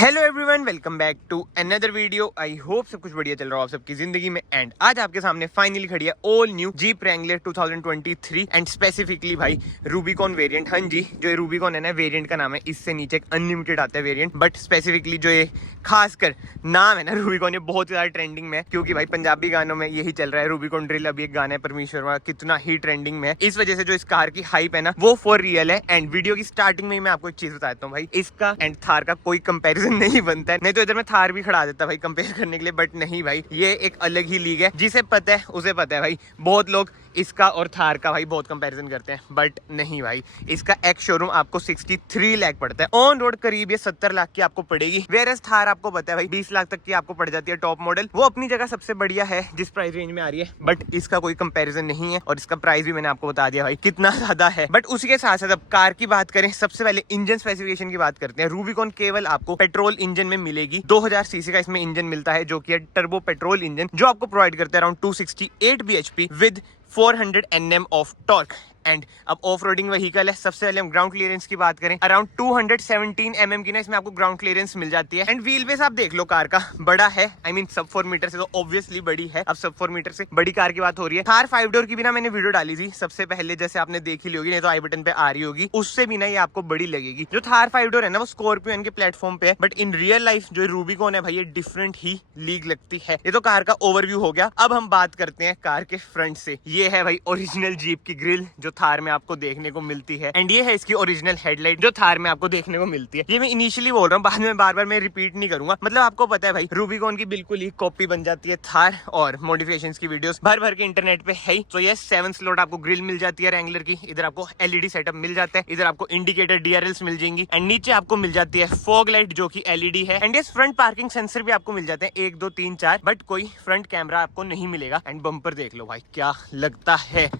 Hello everyone, welcome back to another video. I hope सब कुछ बढ़िया चल रहा हो आप सबकी जिंदगी में। एंड आज आपके सामने फाइनली खड़ी है all new jeep Wrangler 2023 and specifically भाई रूबिकॉन वेरिएंट। हाँ जी, जो ये रूबिकॉन है ना, वेरिएंट का नाम है। इससे नीचे एक अनलिमिटेड आता है वेरिएंट, बट स्पेसिफिकली जो ये खासकर नाम है ना रूबिकॉन, ये बहुत ही ज्यादा ट्रेंडिंग में है क्योंकि भाई पंजाबी गानों में यही चल रहा है। रूबिकॉन ड्रिल अभी एक गाना है परमेश्वर का, कितना ही ट्रेंडिंग में है। इस वजह से जो इस कार की हाइप है ना, वो फॉर रियल है। एंड वीडियो की स्टार्टिंग में मैं आपको एक चीज बताता हूँ भाई, इसका एंड थार का कोई कंपैरिजन नहीं बनता है। नहीं तो इधर मैं थार भी खड़ा देता भाई कंपेयर करने के लिए, बट नहीं भाई, ये एक अलग ही लीग है। जिसे पता है उसे पता है भाई। बहुत लोग इसका और थार का भाई बहुत कंपैरिजन करते हैं, बट नहीं भाई, इसका एक्स शोरूम आपको 63 लाख पड़ता है। ऑन रोड करीब ये 70 लाख की आपको पड़ेगी। वेरएस थार आपको पता है भाई 20 लाख तक की आपको पड़ जाती है टॉप मॉडल। वो अपनी जगह सबसे बढ़िया है जिस प्राइस रेंज में आ रही है, बट इसका कोई कंपैरिजन नहीं है। और इसका प्राइस भी मैंने आपको बता दिया भाई कितना ज्यादा है। बट उसी के साथ साथ अब कार की बात करें, सबसे पहले इंजन स्पेसिफिकेशन की बात करते हैं। रूबिकॉन केवल आपको पेट्रोल इंजन में मिलेगी। 2000 सीसी का इसमें इंजन मिलता है, जो कि है टर्बो पेट्रोल इंजन, जो आपको प्रोवाइड करता है around 268 bhp with 400 Nm of torque. And अब ऑफ रोडिंग व्हीकल है। सबसे पहले हम ग्राउंड क्लियरेंस की बात करें, अराउंड 217 mm की ना इसमें आपको ग्राउंड क्लियरेंस मिल जाती है। एंड व्हील बेस आप देख लो, कार का बड़ा है। आई मीन सब 4 मीटर से तो ऑब्वियसली बड़ी है। अब सब 4 मीटर से बड़ी कार की बात हो रही है। थार 5 डोर की भी ना मैंने वीडियो डाली थी सबसे पहले, जैसे आपने देखी ली होगी, नहीं तो आई बटन पे आ रही होगी। उससे भी ना ये आपको बड़ी लगेगी। जो थार 5 डोर है ना, वो स्कॉर्पियो के प्लेटफॉर्म पे है, बट इन रियल लाइफ जो रूबिकॉन है भाई, ये डिफरेंट ही लीग लगती है। ये तो कार का ओवरव्यू हो गया। अब हम बात करते हैं कार के फ्रंट से। ये है भाई ओरिजिनल जीप की ग्रिल, जो थार में आपको देखने को मिलती है। एंड ये है इसकी ओरिजिनल हेडलाइट, जो थार में आपको देखने को मिलती है। ये मैं इनिशियली बोल रहा हूँ, बाद में बार बार मैं रिपीट नहीं करूंगा। मतलब आपको पता है भाई, रूबिकॉन की बिल्कुल ही कॉपी बन जाती है थार, और मॉडिफिकेशंस की वीडियोस भर भर के इंटरनेट पे है। तो ये 7 स्लॉट आपको ग्रिल मिल जाती है रैंगलर की। इधर आपको एलईडी सेटअप मिल जाता है, इधर आपको इंडिकेटर डीआरएल्स मिल जाएंगी। एंड नीचे आपको मिल जाती है फॉग लाइट, जो की एलईडी है। एंड ये फ्रंट पार्किंग सेंसर भी आपको मिल जाते हैं, 1 2 3 4, बट कोई फ्रंट कैमरा आपको नहीं मिलेगा। एंड बम्पर देख लो भाई, क्या लगता है,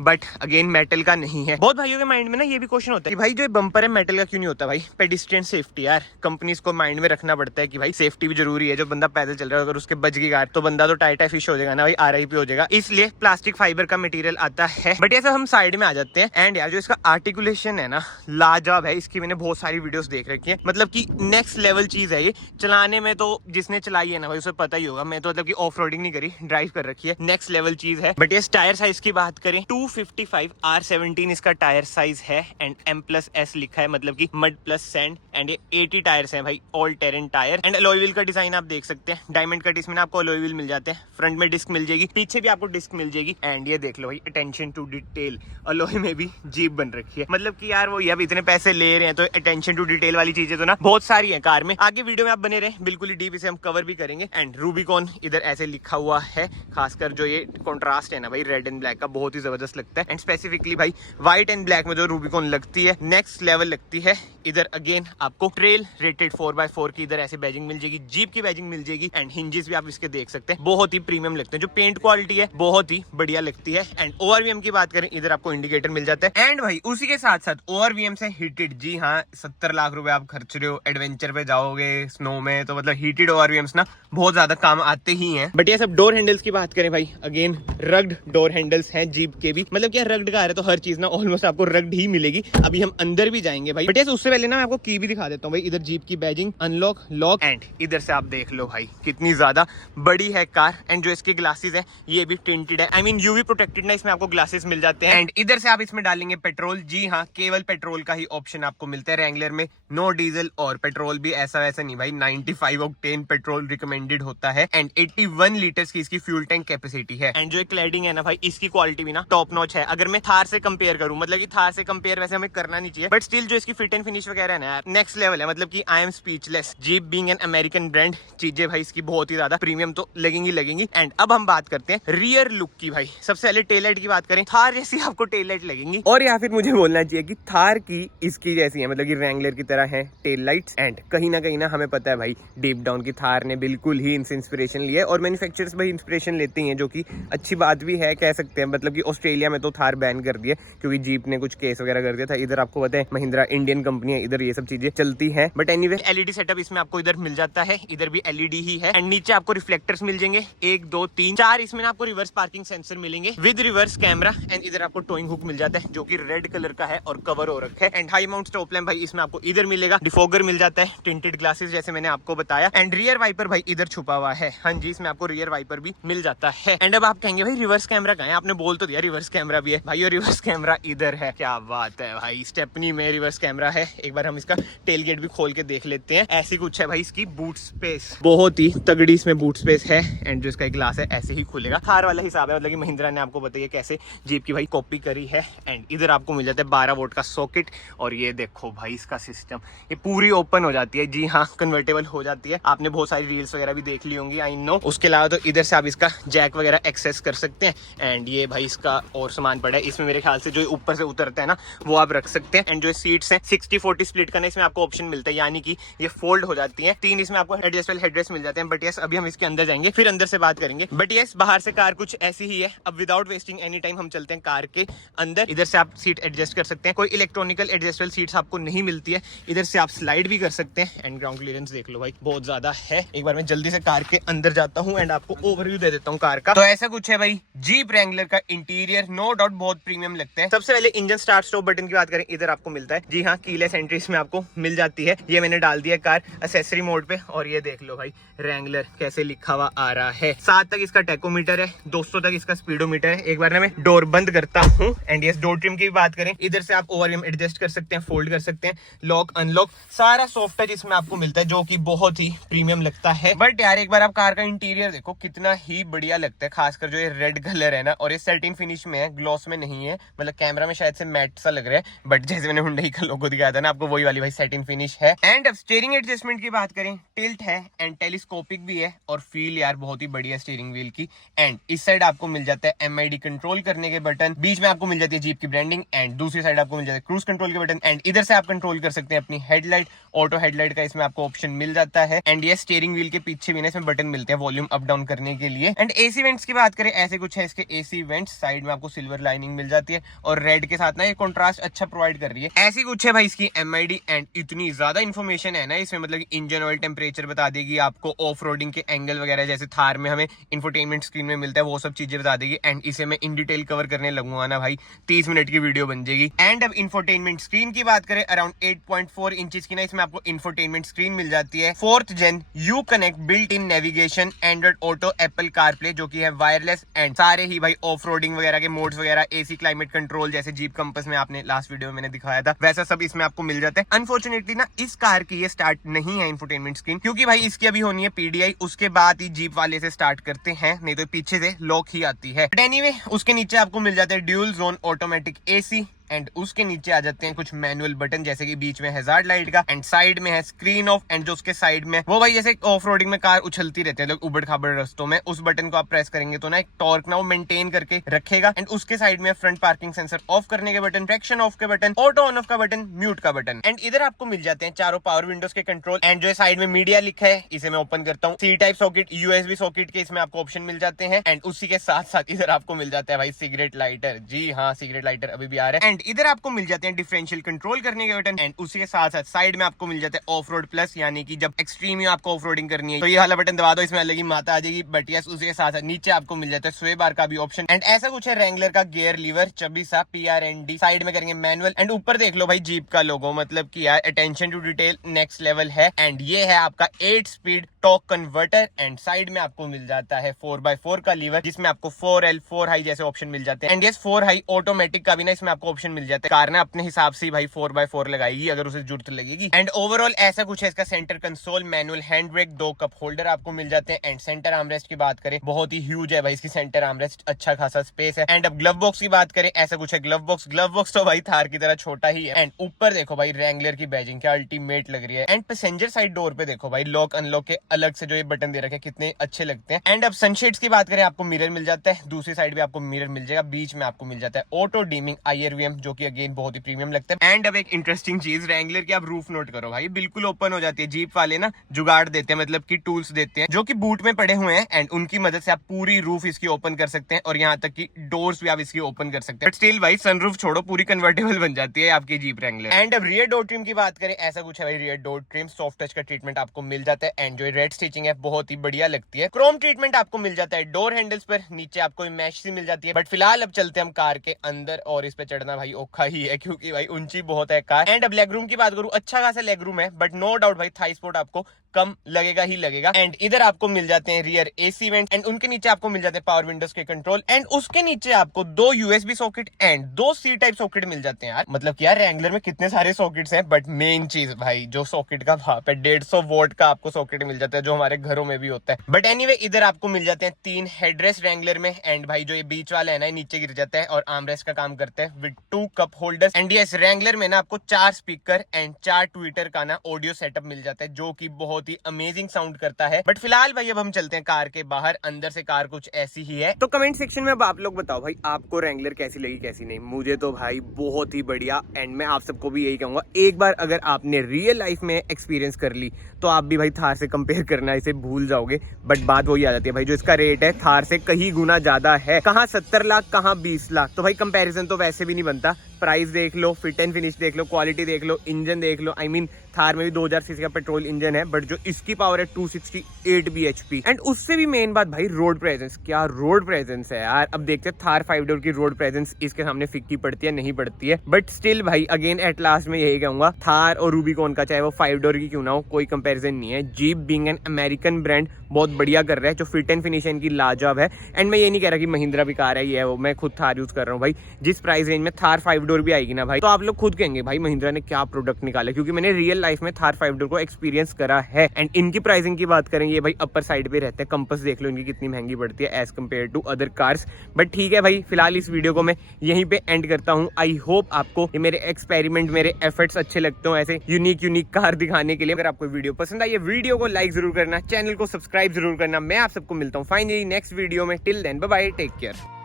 बट अगेन मेटल का नहीं है। बहुत भाइयों के माइंड में ना ये भी क्वेश्चन होता है कि भाई जो बम्पर है मेटल का क्यों नहीं होता। भाई पेडिस्ट्रियन सेफ्टी यार, कंपनीज को माइंड में रखना पड़ता है कि भाई सेफ्टी भी जरूरी है। जो बंदा पैदल चल रहा है, अगर उसके बच गई कार, तो बंदा तो टाइट फिश हो जाएगा ना भाई, RIP हो जाएगा। इसलिए प्लास्टिक फाइबर का मटेरियल आता है। बट ऐसा हम साइड में आ जाते हैं। एंड यार जो इसका आर्टिकुलेशन है ना, लाजवाब है। इसकी मैंने बहुत सारी वीडियोस देख रखी है, मतलब कि नेक्स्ट लेवल चीज है ये। चलाने में तो जिसने चलाई है ना भाई, उसे पता ही होगा। मैं तो मतलब की ऑफ रोडिंग नहीं करी, ड्राइव कर रखी है। नेक्स्ट लेवल चीज है। बट ये टायर साइज की बात करें, 255 R17 इसका टायर साइज है। एंड M+S लिखा है, मतलब कि मड प्लस सैंड। एंड ये 80 टायर्स हैं भाई, all terrain tyre. And alloy wheel का डिजाइन आप देख सकते हैं, डायमंड कट इसमें आपको अलॉय व्हील मिल जाते हैं। फ्रंट में डिस्क मिल जाएगी, पीछे भी आपको डिस्क मिल जाएगी। एंड ये देख लो भाई, अटेंशन टू डिटेल, अलॉय में भी जीप बन रखी है। मतलब कि यार वो अब इतने पैसे ले रहे हैं, तो अटेंशन टू डिटेल वाली चीजें तो ना बहुत सारी है कार में। आगे वीडियो में आप बने रहे, बिल्कुल ही डीप इसे हम कवर भी करेंगे। एंड रूबिकॉन इधर ऐसे लिखा हुआ है, खासकर जो ये कॉन्ट्रास्ट है ना भाई, रेड एंड ब्लैक का, बहुत ही जबरदस्त लगता है। एंड स्पेसिफिकली भाई व्हाइट एंड ब्लैक में जो रूबिकॉन लगती है, नेक्स्ट लेवल लगती है। इधर अगेन आपको ट्रेल रेटेड 4x4 की इधर ऐसे बैजिंग मिल जाएगी, जीप की बैजिंग मिल जाएगी। एंड हिंजेस भी आप इसके देख सकते हैं, बहुत ही प्रीमियम लगते हैं। जो पेंट क्वालिटी है बहुत ही बढ़िया लगती है। एंड ORVM की बात करें, इधर आपको इंडिकेटर मिल जाता है। एंड भाई उसी के साथ साथ ORVM से हीटेड, जी हाँ, 70 लाख रुपए आप खर्च रहे हो, एडवेंचर पे जाओगे स्नो में, तो मतलब हीटेड ORVMs ना बहुत ज्यादा काम आते ही हैं। बट ये सब डोर हैंडल्स की बात करें भाई, अगेन रग्ड डोर हैंडल्स हैं जीप के भी। मतलब क्या रग्ड का है, तो हर चीज ना ऑलमोस्ट आपको रग्ड ही मिलेगी। अभी हम अंदर भी जाएंगे भाई, बट yes, उससे पहले ना मैं आपको की भी दिखा देता हूँ भाई। इधर जीप की बैजिंग, अनलॉक, लॉक। एंड इधर से आप देख लो भाई कितनी ज्यादा बड़ी है कार। एंड जो इसके ग्लासेस है, ये भी टिंटेड है। आई मीन UV प्रोटेक्टेड ना, इसमें आपको ग्लासेस मिल जाते हैं। एंड इधर से आप इसमें डालेंगे पेट्रोल, जी हाँ, केवल पेट्रोल का ही ऑप्शन आपको मिलता है रैंगलर में, नो डीजल। और पेट्रोल भी ऐसा वैसा नहीं भाई, 95 ऑक्टेन पेट्रोल रिकमेंडेड होता है। एंड 81 लीटर्स की इसकी फ्यूल टैंक कैपेसिटी है। एंड जो क्लैडिंग है ना भाई, इसकी क्वालिटी भी ना टॉप नॉच है। अगर मैं थार से कंपेयर करूं, मतलब कि थार से कंपेयर वैसे हमें करना नहीं चाहिए, बट स्टिल जो इसकी फिट एंड फिनिश वगैरह है ना यार, नेक्स्ट लेवल है। मतलब कि I am speechless. Jeep being an American brand, चीजें भाई इसकी बहुत ही ज्यादा प्रीमियम तो लगेंगी। एंड अब हम बात करते हैं रियर लुक की भाई। सबसे पहले टेल लाइट की बात करें, थार जैसी आपको टेल लाइट लगेंगी। और या फिर मुझे बोलना चाहिए कि थार की इसकी जैसी है, मतलब कि रैंगलर की तरह है टेल लाइट्स। एंड कहीं ना हमें पता है भाई, डीप डाउन की थार ने बिल्कुल ही इनसे इंस्पिरेशन लिया है। और मैन्युफैक्चरर्स भाई इंस्पिरेशन लेते हैं, जो कि अच्छी बात भी है, कह सकते हैं। मतलब कि ऑस्ट्रेलिया इंडिया में तो थार बैन कर दिया क्योंकि जीप ने कुछ केस वगैरह कर दिया था। इधर आपको पता है महिंद्रा इंडियन कंपनी है, इधर ये सब चीजें चलती है। बट एनीवे एलईडी सेटअप इसमें आपको इधर मिल जाता है, इधर भी एलईडी ही है। एंड नीचे आपको रिफ्लेक्टर्स मिल जाएंगे 1 2 3 4। इसमें आपको रिवर्स पार्किंग सेंसर मिलेंगे विद रिवर्स कैमरा। एंड इधर आपको टोइंग हुक मिल जाता है जो कि रेड कलर का है और कवर हो रखा है। And high mount stop lamp भाई इसमें आपको इधर मिलेगा। डिफोगर मिल जाता है, टिंटेड ग्लासेस जैसे मैंने आपको बताया। एंड रियर वाइपर भाई इधर छुपा हुआ है। हाँ जी, इसमें आपको रियर वाइपर भी मिल जाता है। एंड अब आप कहेंगे भाई रिवर्स कैमरा कहाँ है, आपने बोल तो दिया रिवर्स कैमरा भी है भाई, और रिवर्स कैमरा इधर है। क्या बात है भाई, स्टेपनी में रिवर्स कैमरा है। एक बार हम इसका टेल गेट भी खोल के देख लेते हैं। ऐसी कुछ है भाई इसकी बूट स्पेस, बहुत ही तगड़ी इसमें बूट स्पेस है। एंड जो इसका ग्लास है ऐसे ही खुलेगा, थार वाला हिसाब है, मतलब कि महिंद्रा ने आपको बताइए कैसे जीप की भाई कॉपी करी है। एंड इधर आपको मिल जाता है 12 वोल्ट का सॉकेट। और ये देखो भाई इसका सिस्टम, ये पूरी ओपन हो जाती है। जी हाँ, कन्वर्टेबल हो जाती है। आपने बहुत सारी रील्स वगैरह भी देख ली होंगी, आई नो। उसके अलावा तो इधर से आप इसका जैक वगैरह एक्सेस कर सकते हैं। एंड ये भाई इसका और सामान पड़ा है इसमें, मेरे ख्याल से जो ऊपर से उतरता है ना वो आप रख सकते हैं। एंड जो सीट्स हैं 60-40 स्प्लिट का ना, इसमें आपको ऑप्शन मिलता है, यानी कि ये फोल्ड हो जाती हैं। 3 इसमें आपको एडजस्टेबल हेडरेस्ट मिल जाते हैं। बट यस, अभी हम इसके अंदर जाएंगे, फिर अंदर से बात करेंगे। बट यस, बाहर से कार कुछ ऐसी ही है। अब विदाउट वेस्टिंग एनी टाइम हम चलते हैं कार के अंदर। इधर से आप सीट एडजस्ट कर सकते हैं, कोई इलेक्ट्रॉनिकल एडजस्टेबल सीट्स आपको नहीं मिलती है। इधर से आप स्लाइड भी कर सकते हैं। एंड ग्राउंड क्लियरेंस देख लो भाई, बहुत ज्यादा है। एक बार मैं जल्दी से कार के अंदर जाता हूँ एंड आपको ओवरव्यू दे देता हूँ कार का। तो ऐसा कुछ है भाई जीप रैंगलर का इंटीरियर, नो डाउट बहुत प्रीमियम लगता है। सबसे पहले इंजन स्टार्ट स्टॉप बटन की बात करें, इधर आपको मिलता है। जी हाँ, कीलेस एंट्री इसमें आपको मिल जाती है। ये मैंने डाल दिया कार एक्सेसरी मोड पे। और ये देख लो भाई रैंगलर कैसे लिखा हुआ आ रहा है। 7 तक इसका टेकोमीटर है, 200 तक इसका स्पीडोमीटर है। एक बार ना मैं डोर बंद करता हूँ। एंड यस, डोर ट्रिम की भी बात करें, इधर से आप ओवरव्यू एडजस्ट कर सकते हैं, फोल्ड कर सकते हैं, लॉक अनलॉक सारा सॉफ्ट टच इसमें आपको मिलता है, जो कि बहुत ही प्रीमियम लगता है। बट यार एक बार आप कार का इंटीरियर देखो कितना ही बढ़िया लगता है, खासकर जो ये रेड कलर है ना, और ये सेटिन फिनिश में है, ग्लॉस में नहीं है। मतलब कैमरा में शायद से मैट सा लग रहा है, बट जैसे मैंने हुंडई का लोगो दिखाया था ना आपको, वही वाली भाई सेटिन फिनिश है। एंड अब स्टीयरिंग एडजस्टमेंट की बात करें, टिल्ट है एंड टेलीस्कोपिक भी है। और फील यार बहुत ही बढ़िया स्टीयरिंग व्हील की। एंड इस साइड आपको मिल जाता है MID कंट्रोल करने के बटन, बीच में आपको मिल जाती है जीप की ब्रांडिंग। एंड दूसरी साइड आपको मिल जाता है क्रूज कंट्रोल के बटन। एंड इधर से आप कंट्रोल कर सकते हैं अपनी हेडलाइट, ऑटो हेडलाइट का इसमें आपको ऑप्शन मिल जाता है। एंड ये स्टीयरिंग व्हील के पीछे भी ना इसमें बटन मिलते हैं वॉल्यूम अप डाउन करने के लिए। एंड एसी वेंट्स की बात करें, ऐसे कुछ है इसके एसी वेंट्स। साइड में आपको सिल्वर लाइनिंग मिल जाती है और रेड के साथ ना ये कंट्रास्ट अच्छा प्रोवाइड कर रही है। ऐसी कुछ है भाई इसकी MID। एंड इतनी ज्यादा इन्फॉर्मेशन है ना इसमें, मतलब कि इंजन ऑयल टेम्परेचर बता देगी आपको, ऑफ रोडिंग के एंगल वगैरह जैसे थार में हमें इंफोटेनमेंट स्क्रीन में मिलता है, वो सब चीजें बता देगी। एंड इसे मैं इन डिटेल कवर करने लगूंगा ना भाई 30 मिनट की वीडियो बन जाएगी। एंड अब इंफोटेनमेंट स्क्रीन की बात करें, अराउंड 8.4 इंचेस की ना इसमें आपको इंफोटेनमेंट स्क्रीन मिल जाती है। 4th gen Uconnect built in navigation, Android Auto, Apple CarPlay जो कि है वायरलेस। एंड सारे ही भाई ऑफ रोडिंग वगैरह के मोड्स वगैरह, AC क्लाइमेट कंट्रोल जैसे जीप कंपस में आपने लास्ट वीडियो में मैंने दिखाया था, वैसा सब इसमें आपको मिल जाता है। अनफॉर्चुनेटली ना इस कार की ये स्टार्ट नहीं है इंफोटेनमेंट स्क्रीन, क्योंकि भाई इसकी अभी होनी है PDI, उसके बाद ही जीप वाले से स्टार्ट करते हैं, नहीं तो पीछे से लॉक ही आती है। बट एनीवे, उसके नीचे आपको मिल जाता है dual zone automatic AC। And उसके नीचे आ जाते हैं कुछ मैनुअल बटन, जैसे कि बीच में हैजार्ड लाइट का, एंड साइड में है स्क्रीन ऑफ। एंड जो उसके साइड में वो भाई जैसे ऑफ रोडिंग में कार उछलती रहती है लोग उबड़ खाबड़ रास्तों में, उस बटन को आप प्रेस करेंगे तो ना एक टॉर्क ना वो मेंटेन करके रखेगा। एंड उसके साइड में फ्रंट पार्किंग सेंसर ऑफ करने के बटन, ट्रैक्शन ऑफ के बटन, ऑटो ऑन ऑफ का बटन, म्यूट का बटन। एंड इधर आपको मिल जाते हैं चारों पावर विंडोज के कंट्रोल। एंड जो साइड में मीडिया लिखा है, इसे मैं ओपन करता हूँ, C type socket, USB socket के इसमें आपको ऑप्शन मिल जाते हैं। एंड उसी के साथ साथ इधर आपको मिल जाता है भाई सिगरेट लाइटर। जी हाँ, सिगरेट लाइटर अभी भी आ रहा है। एंड इधर आपको मिल जाते हैं डिफरेंशियल कंट्रोल करने के बटन। एंड उसी के साथ साथ साइड में आपको मिल जाता है ऑफ रोड प्लस, यानी कि जब एक्सट्रीम ही आपको ऑफ रोडिंग करनी है तो ये वाला बटन दबा दो, इसमें अलग ही माता आ जाएगी। बट यस, उसी के साथ साथ नीचे आपको मिल जाता है स्वे बार का भी ऑप्शन। एंड ऐसा कुछ है रैंगलर का गियर लीवर, चबी सा PRND, साइड में करेंगे मैनुअल। एंड ऊपर देख लो भाई जीप का लोगो, मतलब कि यार attention to detail next level है। एंड ये है आपका 8 speed torque converter. And side में आपको मिल जाता है 4x4 का लीवर, जिसमें आपको 4L 4 हाई जैसे ऑप्शन मिल जाते हैं। एंड यस, 4 हाई ऑटोमेटिक का भी ना इसमें आपको ऑप्शन मिल जाता है। कार ने अपने हिसाब से भाई 4x4 लगाएगी अगर उसे जरूरत लगेगी। एंड ओवरऑल ऐसा कुछ है इसका centre console, manual hand brake, 2 cup holder आपको मिल जाते हैं। एंड सेंटर आर्मरेस्ट की बात करें, बहुत ही ह्यूज है भाई इसकी सेंटर आर्मरेस्ट, अच्छा खासा स्पेस है। एंड अब ग्लव बॉक्स की बात करें, ऐसा कुछ है ग्लव बॉक्स तो भाई थार की तरह छोटा ही है। एंड ऊपर देखो भाई रैंगलर की बैजिंग क्या अल्टीमेट लग रही है। एंड पैसेंजर साइड डोर पे देखो भाई लॉक अनलॉक के अलग से जो ये बटन दे रखे कितने अच्छे लगते हैं। एंड अब सनशेड्स की बात करें, आपको मिरर मिल जाता है, दूसरी साइड भी आपको मिरर मिल जाएगा, बीच में आपको मिल जाता है ऑटो डीमिंग IRVM जो कि अगेन बहुत ही प्रीमियम लगता है। एंड अब एक इंटरेस्टिंग चीज, रैंगलर की आप रूफ नोट करो भाई, बिल्कुल ओपन हो जाती है। जीप वाले ना जुगाड़ देते हैं, मतलब कि टूल्स देते हैं जो कि बूट में पड़े हुए हैं, एंड उनकी मदद से आप पूरी रूफ इसकी ओपन कर सकते हैं और यहाँ तक कि डोर्स भी आप इसकी ओपन कर सकते हैं। बट स्टिल भाई सनरूफ छोड़ो, पूरी कन्वर्टेबल बन जाती है आपकी जीप रैंगलर। एंड अब रियर डोर ट्रिम की बात करें, ऐसा कुछ है भाई, rear door trim soft touch का ट्रीटमेंट आपको मिल जाता है एंड जो रेड स्टिचिंग है बहुत ही बढ़िया लगती है। क्रोम ट्रीटमेंट आपको मिल जाता है डोर हैंडल्स पर, नीचे आपको मैश सी मिल जाती है। बट फिलहाल अब चलते हैं हम कार के अंदर, और इस पे चढ़ना भाई औखा ही है क्योंकि भाई ऊंची बहुत है कार। एंड अब लेग रूम की बात करूं, अच्छा खासा लेग रूम है, बट नो डाउट भाई थाई स्पोर्ट आपको कम लगेगा ही लगेगा। एंड इधर आपको मिल जाते हैं रियर एसी वेंट, एंड उनके नीचे आपको मिल जाते हैं पावर विंडोज के कंट्रोल, एंड उसके नीचे आपको 2 USB socket and 2 C type socket मिल जाते हैं। यार मतलब कि यार रैंगलर में कितने सारे सॉकेट्स हैं, बट मेन चीज भाई जो सॉकेट का वहां पे 150 वोल्ट का आपको सॉकेट मिल जाता है, जो हमारे घरों में भी होता है। बट एनीवे इधर आपको मिल जाते हैं 3 हेडरेस्ट रैंगलर में, एंड भाई जो ये बीच वाला है ना नीचे गिर जाता है और आर्मरेस्ट का काम करते हैं with 2 cup holders. And yes Wrangler में ना आपको 4 स्पीकर एंड 4 ट्विटर का ना ऑडियो सेटअप मिल जाता है, जो कि बहुत ही अमेजिंग साउंड करता है। बट फिलहाल भाई अब हम चलते हैं कार के बाहर, अंदर से कार कुछ ऐसी ही है। तो कमेंट सेक्शन में अब आप लोग बताओ भाई आपको रैंगलर कैसी लगी कैसी नहीं। मुझे तो भाई बहुत ही बढ़िया, एंड मैं आप सबको भी यही कहूंगा, एक बार अगर आपने रियल लाइफ में एक्सपीरियंस कर ली तो आप भी भाई थार से कंपेयर करना इसे भूल जाओगे। बट बात वही आ जाती है भाई, जो इसका रेट है थार से कहीं गुना ज्यादा है, कहाँ 70 लाख कहाँ 20 लाख, तो भाई कंपैरिजन तो वैसे भी नहीं बनता। प्राइस देख लो, फिट एंड फिनिश देख लो, क्वालिटी देख लो, इंजन देख लो। आई मीन थार में भी 2000 सीसी का पेट्रोल इंजन है, बट जो इसकी पावर है 268 bhp। एंड उससे भी मेन बात भाई रोड प्रेजेंस, क्या रोड प्रेजेंस है यार। अब देखते हैं थार 5 डोर की रोड प्रेजेंस इसके सामने फिक्की पड़ती है नहीं पड़ती है। बट स्टिल भाई अगेन एट लास्ट में यही कहूंगा, थार और रूबिकॉन का चाहे वो 5 डोर की क्यों ना हो, कोई कंपैरिजन नहीं है। Jeep being an American brand बहुत बढ़िया कर रहा है, जो फिट एंड फिनिश इनकी लाजवाब है। एंड मैं ये नहीं कह रहा कि महिंद्रा भी कार है, ये है वो, मैं खुद थार यूज कर रहा हूँ भाई। जिस प्राइस रेंज में थार 5 डोर भी आएगी ना भाई, तो आप लोग खुद कहेंगे भाई महिंद्रा ने क्या प्रोडक्ट निकाला, क्योंकि मैंने रियल लाइफ में थार 5 डोर को एक्सपीरियंस करा है। एंड इनकी प्राइसिंग की बात करेंगे, ये भाई अपर साइड पे रहते हैं। कंपस देख लो इनकी कितनी महंगी पड़ती है as compared to other cars. But ठीक है भाई, फिलहाल इस वीडियो को मैं यहीं पे एंड करता हूँ। आई होप आपको ये मेरे एक्सपेरिमेंट, मेरे एफर्ट्स अच्छे लगते हो ऐसे यूनिक कार दिखाने के लिए। अगर आपको वीडियो पसंद आई है, वीडियो को लाइक जरूर करना, चैनल को सब्सक्राइब जरूर करना। मैं आप सबको मिलता हूँ फाइनली नेक्स्ट वीडियो में। Till then bye bye, take care.